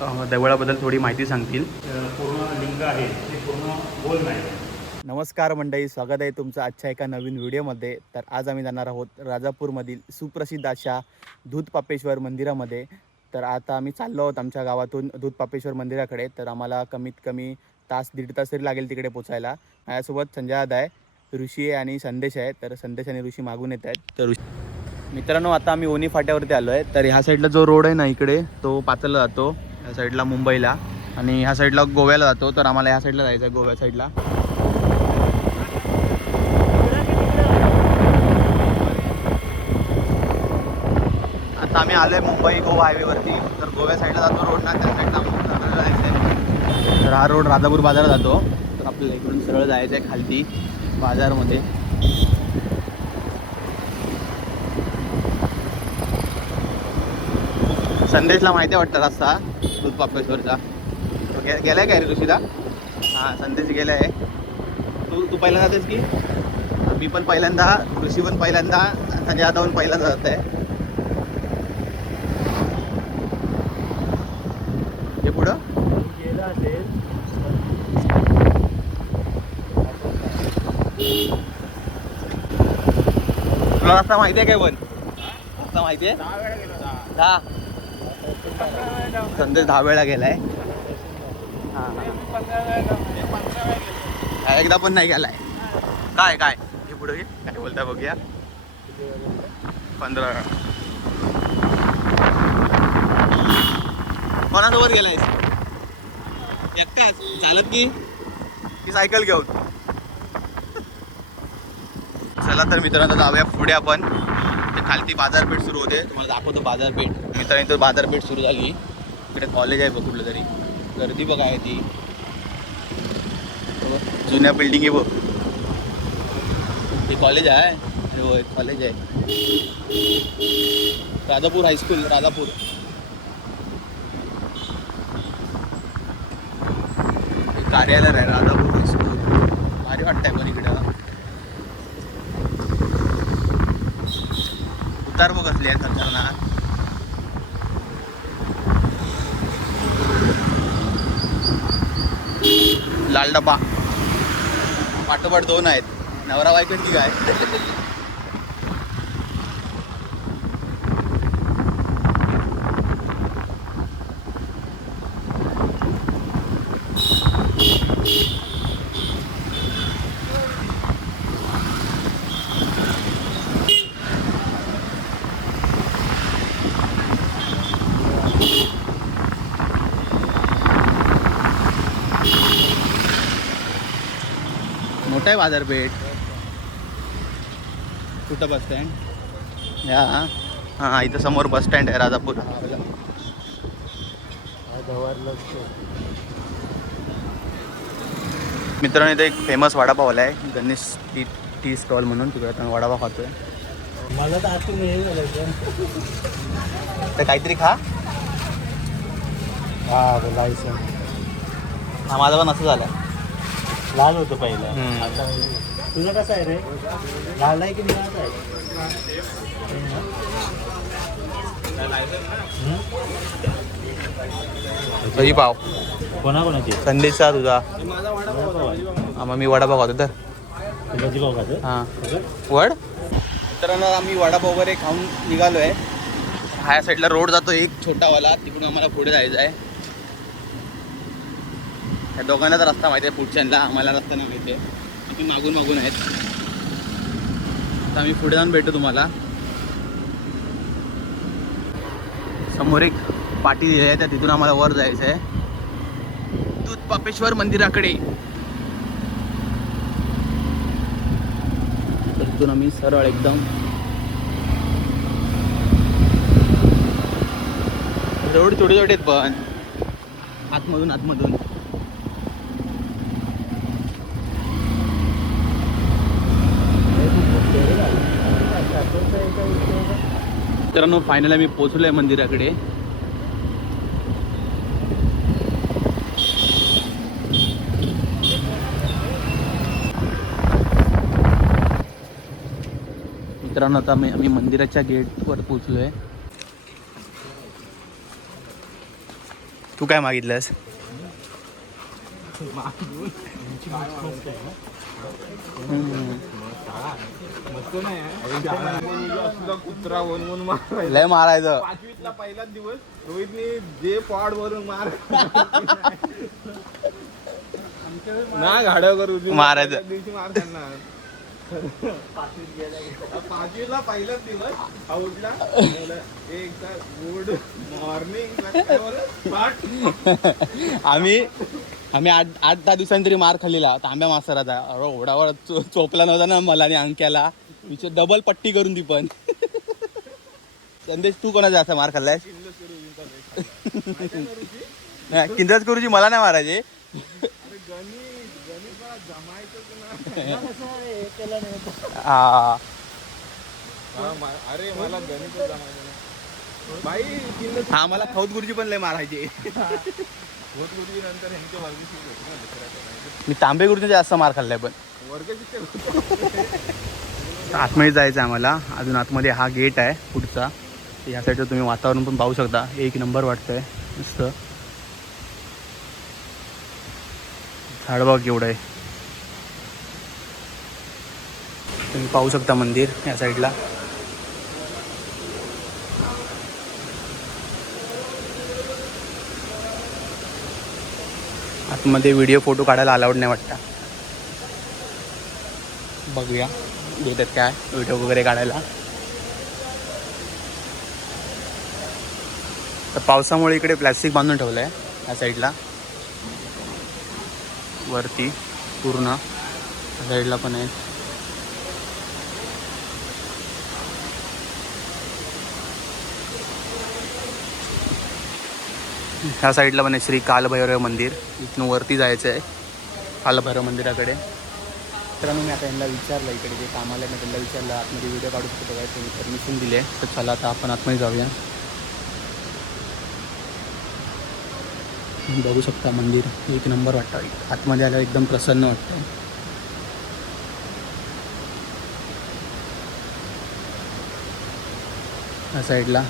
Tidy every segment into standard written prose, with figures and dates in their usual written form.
देवळाबद्दल थोडी माहिती सांगतील. पूर्ण लिंग आहे ते पूर्ण गोल नाही. नमस्कार मंडळी, स्वागत आहे तुमचं आजच्या एका नवीन व्हिडिओमध्ये. तर आज आम्ही जाणार आहोत राजापूरमधील सुप्रसिद्ध अशा दूधपापेश्वर मंदिरामध्ये. तर आता आम्ही चाललो आहोत आमच्या गावातून दूधपापेश्वर मंदिराकडे. तर आम्हाला कमीत कमी दीड तास तरी लागेल तिकडे पोचायला. माझ्यासोबत संजय दादा आहे, ऋषी आहे आणि संदेश आहे. तर संदेश आणि ऋषी मागून येत आहेत. तर मित्रांनो, आता आम्ही ओनी फाट्यावरती आलो आहे. तर ह्या साईडला जो रोड आहे ना इकडे, तो पाचलला जातो, ह्या साईडला मुंबईला, आणि ह्या साईडला गोव्याला जातो. तर आम्हाला ह्या साईडला जायचं आहे, गोव्या साईडला. आता आम्ही आलो आहे मुंबई गोवा हायवेवरती. तर गोव्या साईडला जातो रोड ना, त्या साईडला जायचं आहे. तर हा रोड राजापूर बाजारात जातो. तर आपल्याला इकडून सरळ जायचं आहे खालती बाजारमध्ये. संदेशला माहिती वाटतं रस्ता दूधपापेश्वरचा. गेलाय काय रे ऋषीला? हां, संदेश गेला आहे. तू पहिल्यांदा जातेस की? मी पण पहिल्यांदा, ऋषी पण पहिल्यांदा, संजय आता पण पहिल्यांदा जात आहे. हे पुढं गेलं असेल तुला रस्ता माहिती आहे काय? पण रस्ता माहिती आहे? 10 वेळा गेलो. 10 संदेश 10 वेळा गेलाय. हां, 15 वेळा एकदा पण नाही गेलाय. काय काय हे पुढे काय बोलताय बघूया. 15 वेळा. कोणासोबत गेलायस? एकट्याच? चालत की सायकल घेऊन? चला तर मित्रांनो, जाऊया पुढे आपण. ते खालती बाजारपेठ सुरू होते, तुम्हाला दाखवतो बाजारपेठ. मित्रांनो, इथं बाजारपेठ सुरू झाली. इकडे कॉलेज आहे बघ कुठलं तरी. गर्दी बघ आहे ती, जुन्या बिल्डिंग आहे बघ. ते कॉलेज आहे. अरे होय, कॉलेज आहे. राजापूर हायस्कूल, राजापूर. कार्यालय आहे राजापूर हायस्कूल. भारी वाटतंय पण इकडं. उतार बघ असली आहे खतरनाक. लाल डबा पाठोपाठ 2 आहेत. नवरा बायको की काय? मोठा आहे बाजारपेठ. कुठं बस स्टँड? हां, इथं समोर बस स्टँड आहे राजापूर. मित्रांनो, इथे एक फेमस वडापाव आला आहे, गणेश टी स्टॉल म्हणून. तिकडे आता वडापाव खातोय. मला तर आतून हे झालं तर काहीतरी खा. लायसन. हा, माझा पण असं झालं. लाल होतं पहिलं. आता तुझं कसं आहे रे? लाल आहे की निळाच आहे? दही पाव कोणाकोणाची? संदेशचा, तुझा. मग मी वडापाव खातो. तर तुझ्याची पाव खातं? हां, वड. मित्रांनो, आम्ही वडापाव वगैरे खाऊन निघालो आहे. ह्या साईडला रोड जातो एक छोटावाला, तिकडून आम्हाला पुढे जायचं आहे. या दोघांना तर रस्ता माहिती आहे, पुढच्यांना. आम्हाला रस्ता नाही माहिती आहे. आम्ही मागून मागून आहेत. तर आम्ही पुढे जाऊन भेटू तुम्हाला. समोर एक पाटी दिली आहे, त्या तिथून आम्हाला वर जायचं आहे दूधपापेश्वर मंदिराकडे. तर तिथून आम्ही सरळ एकदम रोड छोटे छोटे आहेत पण आतमधून मित्रांनो, फायनल आम्ही पोचलो आहे मंदिराकडे. मित्रांनो, आता आम्ही मंदिराच्या गेटवर पोचलो आहे. तू काय मागितलंस? कुत्रा बनवून लय मारायचं. 5वीतला पहिलाच दिवस रोहितने जे पॉड भरून मार ना गाड्या करू मारायचं. दिवशी मार खाणार. 5वीतला पहिलाच दिवस आउटला एक गुड मॉर्निंग. आम्ही 8-10 दिवसांनी तरी मार खाल्लेला तांब्या मास्तराचा. ओढावर चोपला नव्हता ना मला आणि अंक्याला. विषय डबल पट्टी करून ती पण. संदेश तू कोणाचा असा मार खाल्लाय? किंदच करूची मला नाही मारायचे. अरे मला गणित जमायचं बाई. हा मला खौत गुरुजी पण लय मारायचे. नंतर ह्यांचे वर्ग मी तांबे गुरुजी जास्त मार खाल्लाय पण. वर्ग आतमध्ये जायचं आहे आम्हाला. अजून आतमध्ये हा गेट आहे पुढचा. या साईडचं तुम्ही वातावरण पण पाहू शकता. एक नंबर वाटतंय मस्त. झाड बघ केवढं आहे. तुम्ही पाहू शकता मंदिर या साईडला. आतमध्ये व्हिडिओ फोटो काढायला अलाउड नाही वाटतं. बघूया देतात काय व्हिडिओ वगैरे काढायला. तर पावसामुळे इकडे प्लॅस्टिक बांधून ठेवलं आहे या साईडला. वरती पूर्ण या साईडला पण आहे. ह्या साईडला पण आहे श्री कालभैरव मंदिर. इथून वरती जायचं आहे कालभैरव मंदिराकडे. तर मी आता यांना विचारलं इकडे जे कामाला आहे त्यांना विचारलं आतमध्ये व्हिडिओ काढू शकतो काय. त्यांनी परमिशन दिली आहे. तर चला आता आपण आतमध्ये जाऊया. बघू शकता मंदिर एक नंबर वाटतं. आतमध्ये आल्यावर एकदम प्रसन्न वाटतं. या साईडला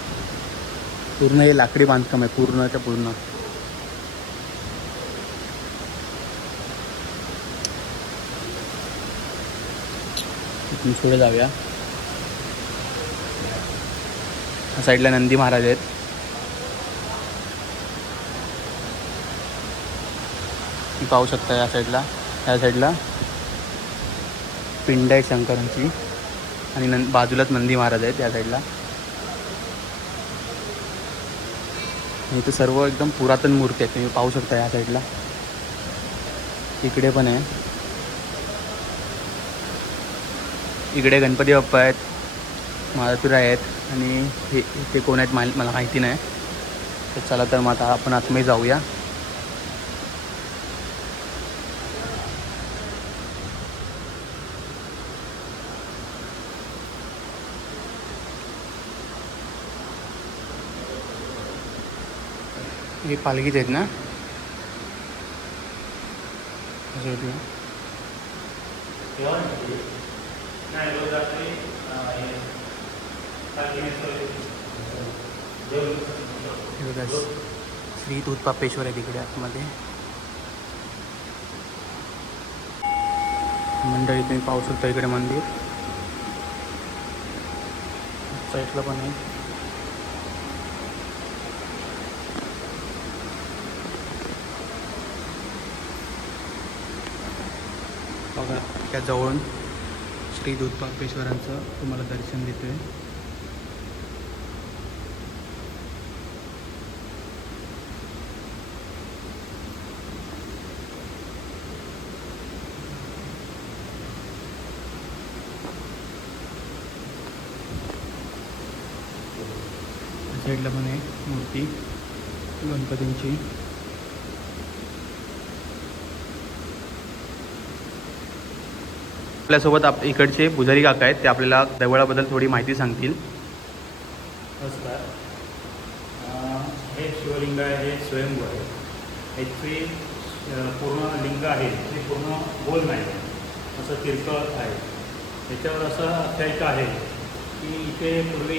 पूर्ण हे लाकडी बांधकाम आहे पूर्णच्या पूर्ण. इथून पुढे जाऊया. या साईडला नंदी महाराज आहेत. पाहू शकता या साईडला पिंड आहे शंकरांची आणि बाजूलाच नंदी महाराज आहेत या साईडला. इथे सर्व एकदम पुरातन मूर्ती आहेत तुम्ही पाहू शकता या साईडला. इकडे पण आहे. इकडे गणपती बाप्पा आहेत, मारुती आहेत आणि हे कोण आहेत मला माहिती नाही. तर चला तर मग आता आपण आतमध्ये जाऊया. हे पालखीच आहेत ना. श्री दूधपापेश्वर आहे तिकडे आतमध्ये. मंडळी तुम्ही पाहू शकता इकडे मंदिर साईडला पण आहे. बघा त्या जवळून श्री दूधपापेश्वरांचं तुम्हाला दर्शन देतोय. साईडला पण आहे मूर्ती गणपतींची. आपल्यासोबत इकडचे पुजारी काका आहेत. ते आपल्याला देवळाबद्दल थोडी माहिती सांगतील. नमस्कार. हे शिवलिंग आहे, हे स्वयंभू आहे. ॲक्च्युली पूर्ण लिंग आहे ते पूर्ण गोल नाही, असं तिरकळ आहे. त्याच्यावर असं आख्यायिका आहे की इथे पूर्वी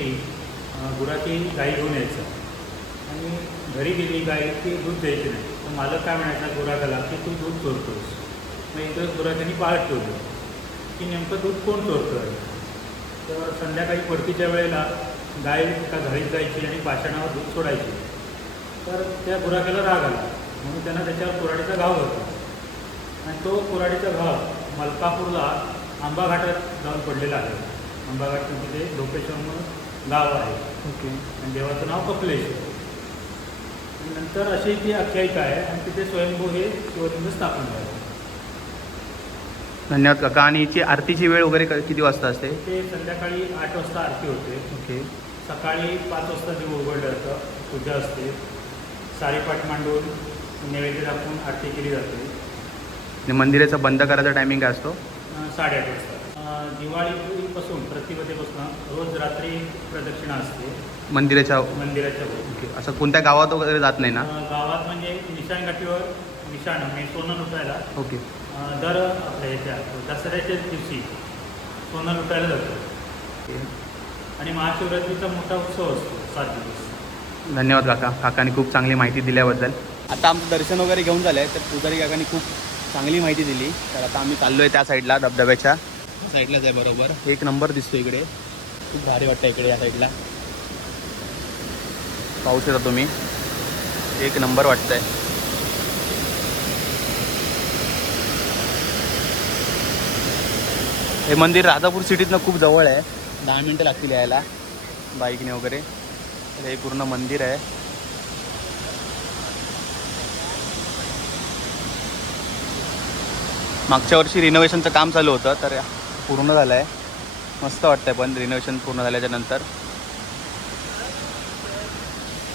गुराची गाई घेऊन यायचं आणि घरी गेली गाई की दूध द्यायची नाही. तर मालक काय म्हणायचा गुराखाला की तू दूध चोरतोस. मग एकदा गुराखांनी पाळत ठेवलं की नेमकं दूध कोण चोरतं. तर संध्याकाळी परतीच्या वेळेला गाय एका घरीत जायची आणि पाषाणावर दूध सोडायची. तर त्या गुराख्याला राग आला म्हणून त्यांना त्याच्यावर कुऱ्हाडीचा घाव होता. आणि तो कुऱ्हाडीचा घाव मलकापूरला आंबा घाटात जाऊन पडलेला आहे. आंबा घाट तिथे ढोपेश्वर म्हणून गाव आहे. ओके. आणि देवाचं नाव कपिलेश्वर. नंतर अशी ती आख्यायिका आहे आणि तिथे स्वयंभू हे शिवलिंग स्थापन झालं. धन्यवाद काका. आणि हिची आरतीची वेळ वगैरे किती वाजता असते? ते संध्याकाळी 8 वाजता आरती होते. ओके. सकाळी 5 वाजता दिवं उघडलं जातं, पूजा असते, सारीपाट मांडून नैवेद्य दाखवून आरती केली जाते. आणि मंदिराचा बंद करायचा टायमिंग काय असतो? 8:30 वाजता. दिवाळीपासून प्रतिपदेपासून रोज रात्री प्रदक्षिणा असते मंदिराच्या मंदिराच्या वर. ओके. असं कोणत्या गावात वगैरे जात नाही ना? गावात म्हणजे निशाणघाटीवर निशाण म्हणजे सोनं लुटायला ओके. दर आपल्या ह्याच्या दसऱ्याच्याच दिवशी सोनं लुटायला जातो. आणि महाशिवरात्रीचा मोठा उत्सव असतो 7 दिवस. धन्यवाद काका. काकाने खूप चांगली माहिती दिल्याबद्दल. आता आमचं दर्शन वगैरे घेऊन झालं आहे, तर पुजारी काकांनी खूप चांगली माहिती दिली. तर आता आम्ही चाललो आहे त्या साईडला, धबधब्याच्या साईडलाच आहे. बरोबर एक नंबर दिसतो इकडे. खूप भारी वाटतं इकडे या साईडला. पाहू शकता तुम्ही, एक नंबर वाटतंय. हे मंदिर राजापूर सिटीतनं खूप जवळ आहे. 10 मिनटं लागतील यायला बाईकने वगैरे. तर हे पूर्ण मंदिर आहे. मागच्या वर्षी रिनोव्हेशनचं काम चालू होतं, तर पूर्ण झालं आहे. मस्त वाटतं आहे पण रिनोव्हेशन पूर्ण झाल्याच्या नंतर.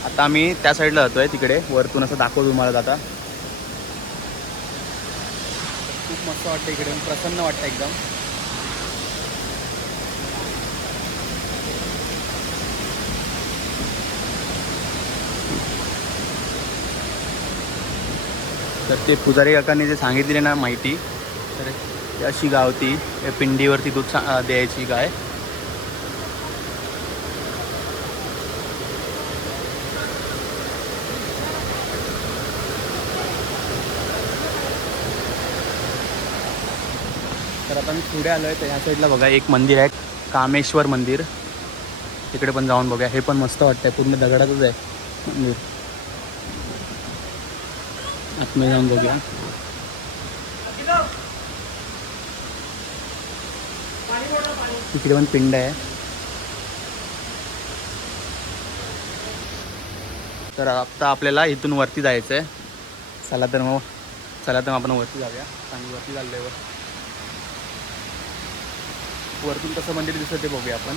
आता आम्ही त्या साईडला जातो आहे, तिकडे वरतून असं दाखवतो तुम्हाला. आता खूप मस्त वाटतं इकडे, प्रसन्न वाटतं एकदम. तर ते पुजारी काकांनी जे सांगितले ना माहिती, तर ती अशी गावती पिंडीवरती दूध द्यायची गाय. तर आता मी पुढे आलो आहे, तर ह्या साईडला बघा एक मंदिर आहे, कामेश्वर मंदिर. तिकडे पण जाऊन बघा. हे पण मस्त वाटतंय, पूर्ण दगडातच आहे मंदिर. आतमध्ये जाऊन बघूया. तिकडे पण पिंड आहे. तर आता आपल्याला इथून वरती जायचं आहे. चला तर मग आपण वरती जाऊया. आणि वरती चाललोय. वरतून कसं मंदिर दिसतं ते बघूया आपण.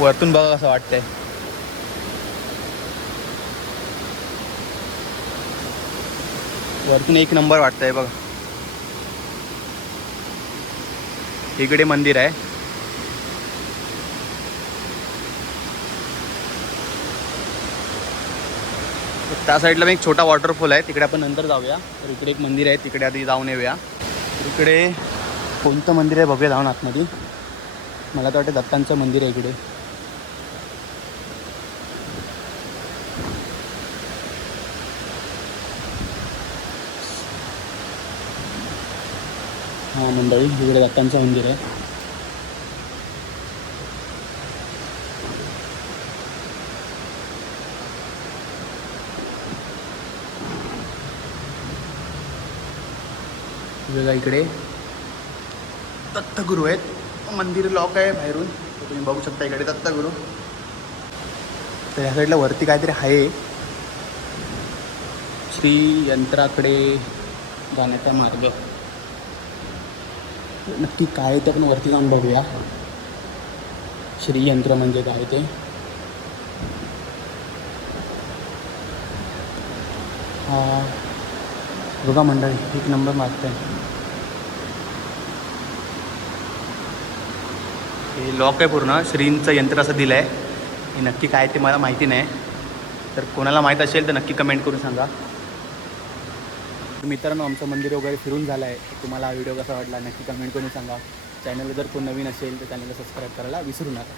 वरतून बघा कसं वाटतंय. वरतून एक नंबर वाटतंय बघा. इकडे मंदिर आहे. त्या साईडला एक छोटा वॉटरफॉल आहे, तिकडे आपण नंतर जाऊया. तर इकडे एक मंदिर आहे, तिकडे आधी जाऊन येऊया. तर इकडे कोणतं मंदिर आहे बघूया जाऊन आतमध्ये. मला तर वाटतं दत्तांचं मंदिर आहे इकडे. हां मंडळी, इकडे दत्तांचं मंदिर आहे. बघा इकडे दत्तगुरू आहेत. मंदिर लॉक आहे बाहेरून, तर तुम्ही बघू शकता इकडे दत्तगुरू. तर ह्या साईडला वरती काहीतरी आहे, श्री यंत्राकडे जाण्याचा मार्ग. नक्की काय ते आपण वरती जाऊन बघूया. श्री यंत्र म्हणजे काय ते. बघा मंडळी, एक नंबर मागत आहे. हे लॉक आहे पूर्ण. श्रींचं यंत्र असं दिलं आहे. हे नक्की काय ते मला माहिती नाही. तर कोणाला माहीत असेल तर नक्की कमेंट करून सांगा. मित्रांनो, आमचं मंदिर वगैरे फिरून झालं आहे. तुम्हाला हा व्हिडिओ कसा वाटला नक्की कमेंट करून सांगा. चॅनलला जर कोण नवीन असेल तर चॅनलला सबस्क्राईब करायला विसरू नका.